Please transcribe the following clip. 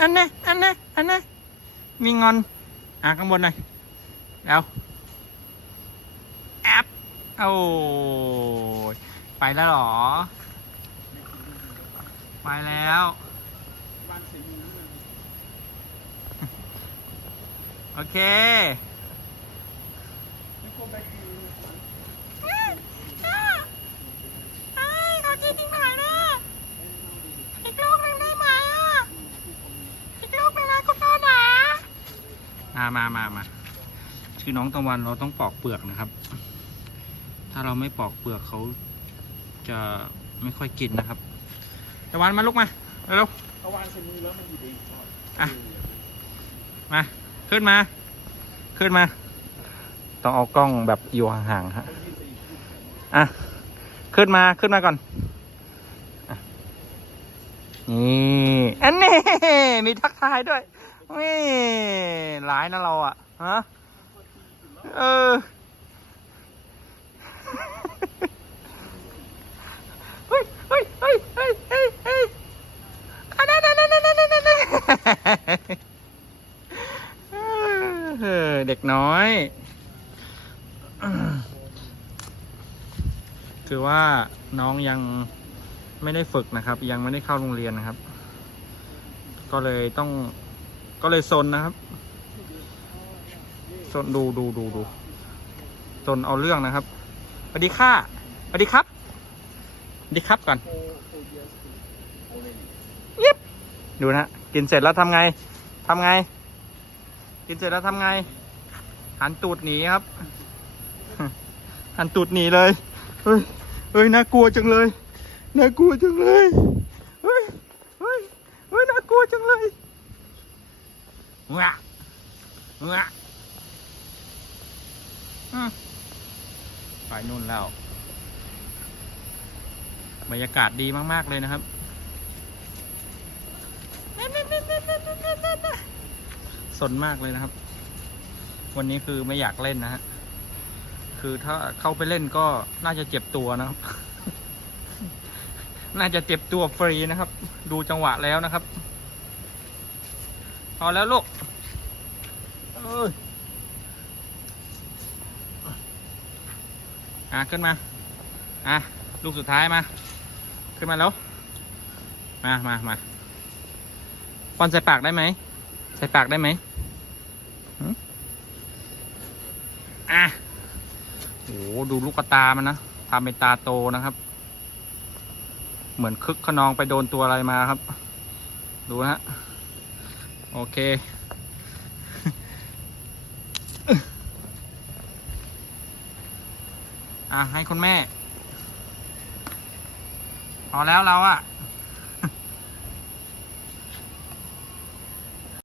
อันนี้อันนี้อันนี้มีงอน อะข้างบนหน่อยแล้วแอปโอ้ยไปแล้วหรอ ไปแล้วโอเค เฮ้ยเขากินที่ไหนนะอีกลูกหนึ่งได้ไหมอะ อีกลูกเป็นไรก็ต้าหนา มามามามาชื่อน้องตะวันเราต้องปอกเปลือกนะครับ ถ้าเราไม่ปอกเปลือกเขาจะไม่ค่อยกินนะครับ ตะวันมาลุกมาเร็วตะวันเซมือแล้วมันอยู่ดีก่อนอะมาขึ้นมา ขึ้นมา ต้องเอากล้องแบบอยู่ห่างๆฮะอะขึ้นมาขึ้นมาก่อนอนี่อันนี้มีทักทายด้วย นี่หลายนะเราอะ ฮะ เออเฮ้ยเฮ้ยเฮ้ยเฮ้ยเฮ้ยเฮ้ยอันนั้นนั่นนั่นนั่นนั่นนั่นเออเด็กน้อยถือว่าน้องยังไม่ได้ฝึกนะครับ ยังไม่ได้เข้าโรงเรียนนะครับ ก็เลยต้อง ก็เลยซนนะครับซนดูดูดูดูซนเอาเรื่องนะครับสวัสดีค่ะสวัสดีครับสวัสดีครับก่อนเยสโอเลนยิบดูนะกินเสร็จแล้วทำไงทำไง กินเสร็จแล้วทำไง หันตูดหนีครับ หันตูดหนีเลยเฮ้ยเฮ้ยน่ากลัวจังเลยน่ากลัวจังเลยเฮ้ยเฮ้ยเฮ้ยน่ากลัวจังเลย งะงะอืมไปนู่นแล้ว บรรยากาศดีมาก ๆ เลยนะครับ สนมากเลยนะครับ วันนี้คือไม่อยากเล่นนะฮะ คือถ้าเข้าไปเล่นก็น่าจะเจ็บตัวนะครับ น่าจะเจ็บตัวฟรีนะครับ ดูจังหวะแล้วนะครับ พอแล้วลูกเอ้ยอะขึ้นมา อะ ลูกสุดท้ายมา ขึ้นมาแล้ว มามามาปอนใส่ปากได้ไหม ใส่ปากได้ไหมหึอะโอ้ดูลูกกระตา มันนะทำเป็นตาโตนะครับ เหมือนคึกขนองไปโดนตัวอะไรมาครับ ดูนะฮะ โอเค อะ ให้คุณแม่ พอแล้วเราอะ